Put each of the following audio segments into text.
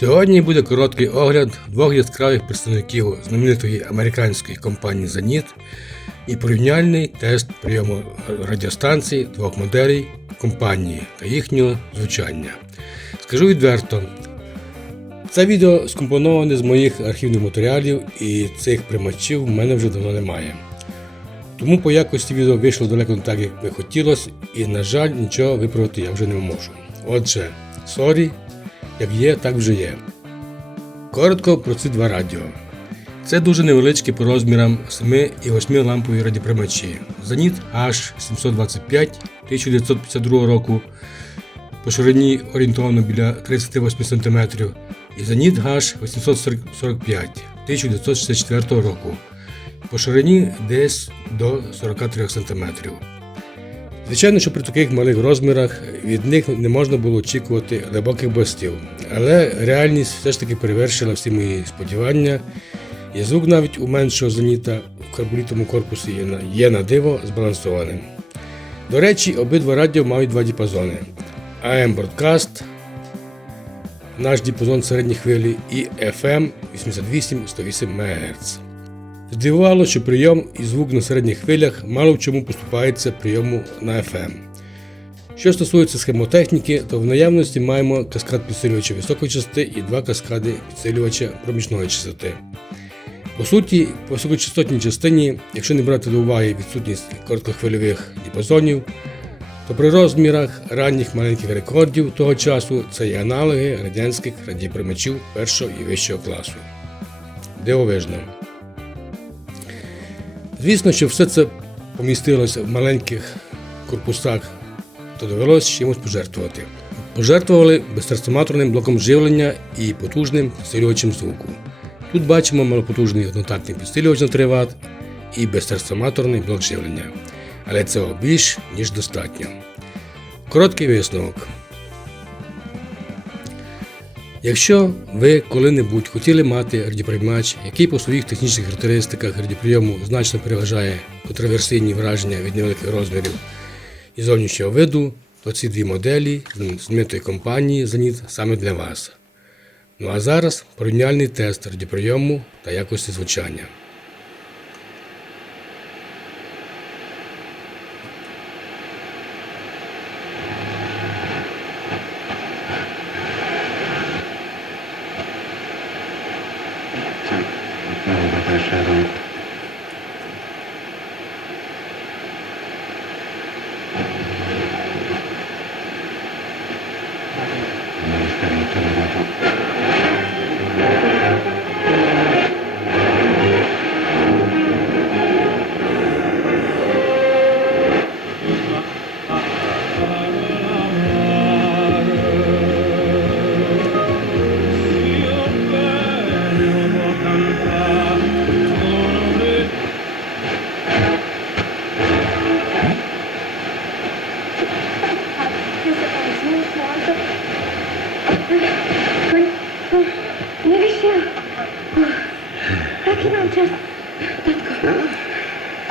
Сьогодні буде короткий огляд двох яскравих представників знаменитої американської компанії Zenith і порівняльний тест прийому радіостанцій двох моделей компанії та їхнього звучання. Скажу відверто, це відео скомпоноване з моїх архівних матеріалів і цих приймачів в мене вже давно немає. Тому по якості відео вийшло далеко не так, як би хотілося, і, на жаль, нічого виправити я вже не можу. Отже, сорі, як є, так вже є. Коротко про ці два радіо. Це дуже невеличкі по розмірам 7 і 8 лампові радіоприймачі. Zenith H725 1952 року, по ширині орієнтовно біля 38 см, і Zenith H845 1964 року, по ширині десь до 43 см. Звичайно, що при таких малих розмірах від них не можна було очікувати глибоких бастів, але реальність все ж таки перевершила всі мої сподівання, і звук навіть у меншого Зеніта в карболітовому корпусі є на диво збалансованим. До речі, обидва радіо мають два діапазони – AM Broadcast, наш діапазон середньої хвилі, і FM 88-108 МГц. Здивувало, що прийом і звук на середніх хвилях мало в чому поступається прийому на FM. Що стосується схемотехніки, то в наявності маємо каскад підсилювача високої частоти і два каскади підсилювача проміжної частоти. По суті, по високочастотній частині, якщо не брати до уваги відсутність короткохвильових діапазонів, то при розмірах ранніх маленьких рекордів того часу це є аналоги радянських радіоприймачів першого і вищого класу. Дивовижно. Звісно, що все це помістилося в маленьких корпусах, то довелося чимось пожертвувати. Пожертвували безтрансформаторним блоком живлення і потужним підсилювачем звуку. Тут бачимо малопотужний однотактний підсилювач на 3 Вт і безтрансформаторний блок живлення. Але цього більш ніж достатньо. Короткий висновок. Якщо ви коли-небудь хотіли мати радіоприймач, який по своїх технічних характеристиках радіоприйому значно переважає контраверсійні враження від невеликих розмірів і зовнішнього виду, то ці дві моделі знаменитої компанії Zenith саме для вас. Ну а зараз порівняльний тест радіоприйому та якості звучання.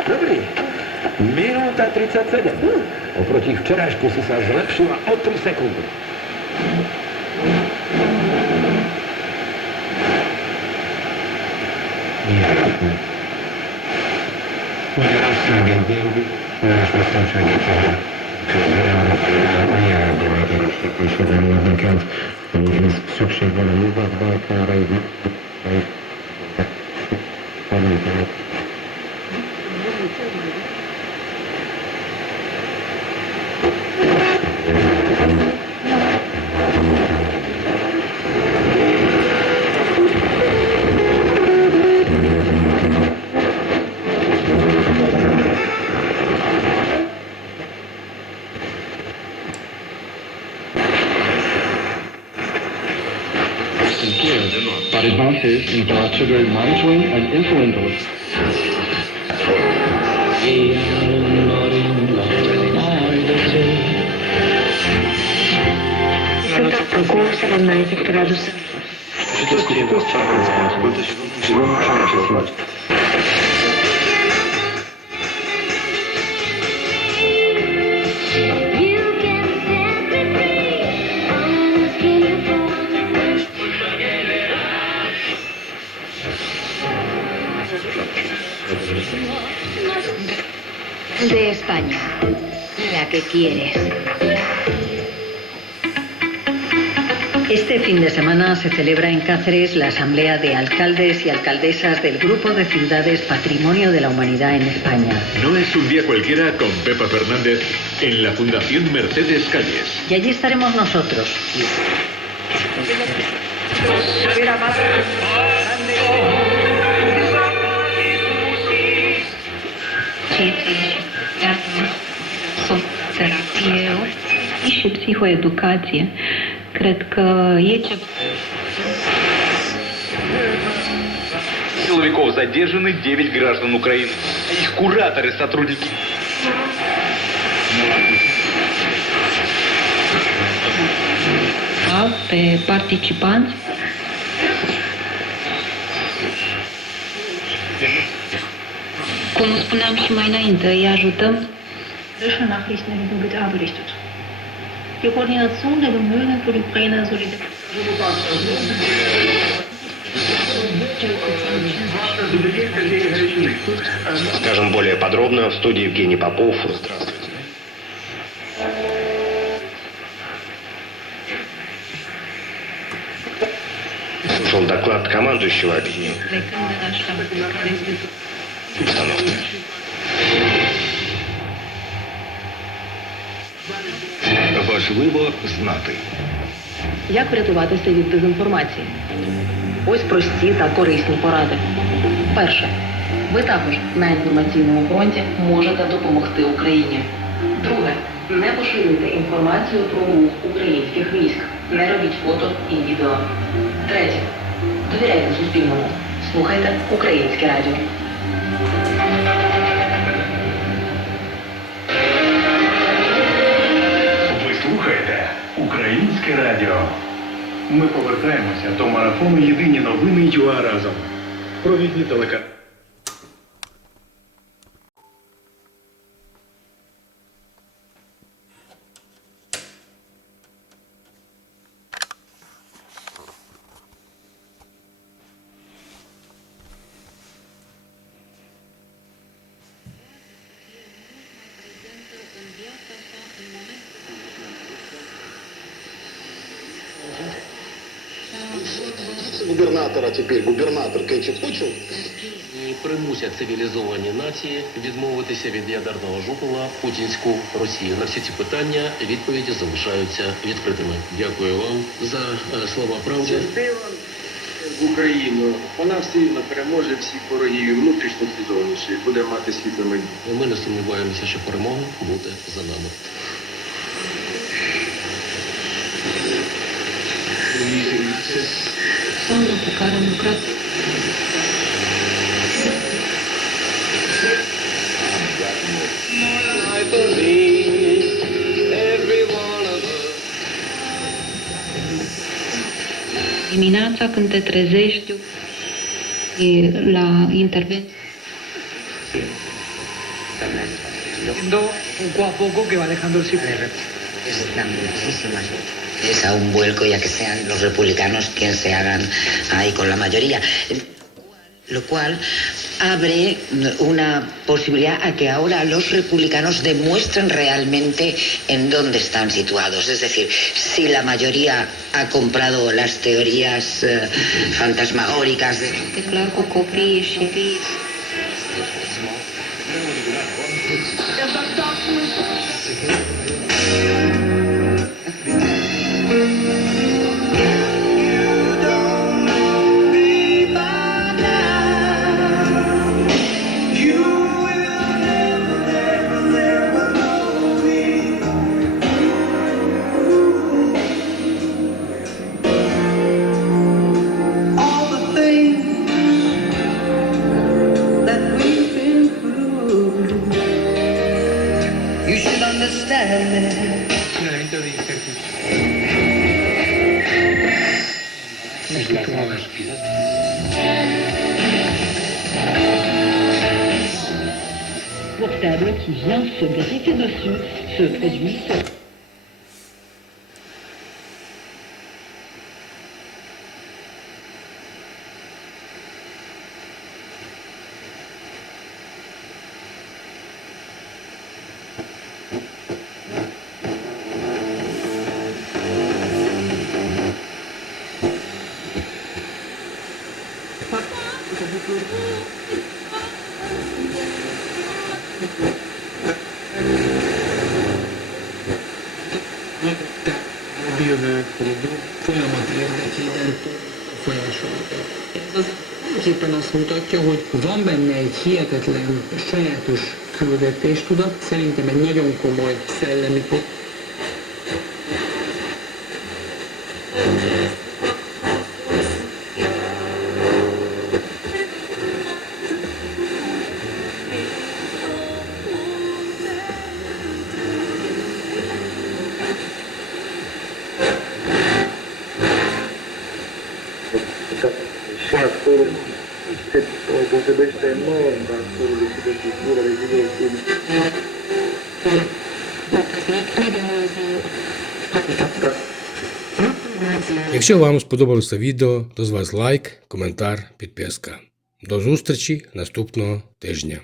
Dobrý. Minúta 37. Oproti včerajšku si sa zlepšila o 3 sekundy. Szükség van a nyugat-balkára, but advances in blood sugar monitoring and insulin dose. Курс 17 градусов. La que quieres. Este fin de semana se celebra en Cáceres la Asamblea de Alcaldes y Alcaldesas del Grupo de Ciudades Patrimonio de la Humanidad en España. No es un día cualquiera con Pepa Fernández en la Fundación Mercedes Calles. Y allí estaremos nosotros. Și psihoeducație. Cred că e ce... Силовиков задержаны 9 граждан Украины. Их кураторы, сотрудники. Pe participanți. Cum spuneam și mai înainte, îi ajutăm. Russische Nachrichten haben gut berichtet. Die Koordination der Bemühungen für die Ukraine Solidarität. Скажем более подробно, в студии Евгений Попов. Здравствуйте. Слушал доклад командующего объединения. Установки. Важливо знати. Як врятуватися від дезінформації? Ось прості та корисні поради. Перше. Ви також на інформаційному фронті можете допомогти Україні. Друге. Не поширюйте інформацію про рух українських військ. Не робіть фото і відео. Третє. Довіряйте Суспільному. Слухайте українське радіо. Ви слухаєте Українське радіо. Ми повертаємося до марафону «Єдині новини ЮА разом». Провідні телеканали. Губернатора теперь, губернатор Кечі-Почу. І примусять цивілізовані нації відмовитися від ядерного жупела путінську Росію. На всі ці питання відповіді залишаються відкритими. Дякую вам за слова правди. В Україну. Вона все рівно переможе всіх ворогів, внутрішніх і зовнішніх, буде мати світле майбутнє. Ми не сумніваємося, що перемога буде за нами. Sonul pe care am lucrat. Dimineața când te trezești la intervenție. Poco a poco que va alejándose. Necesitan muchísimas es a un vuelco, ya que sean los republicanos quienes se hagan ahí con la mayoría. Lo cual abre una posibilidad a que ahora los republicanos demuestren realmente en dónde están situados. Es decir, si la mayoría ha comprado las teorías fantasmagóricas de... Clar cu copiii și... Pour table qui vient se greffer dessus ce produit. jövőkoriban folyamat érdekében folyásolta. Ez az tulajdonképpen azt mutatja, hogy van benne egy hihetetlen sajátos küldetéstudat, szerintem egy nagyon komoly szellemi Якщо вам сподобалося відео, то з вас лайк, коментар, підписка. До зустрічі наступного тижня.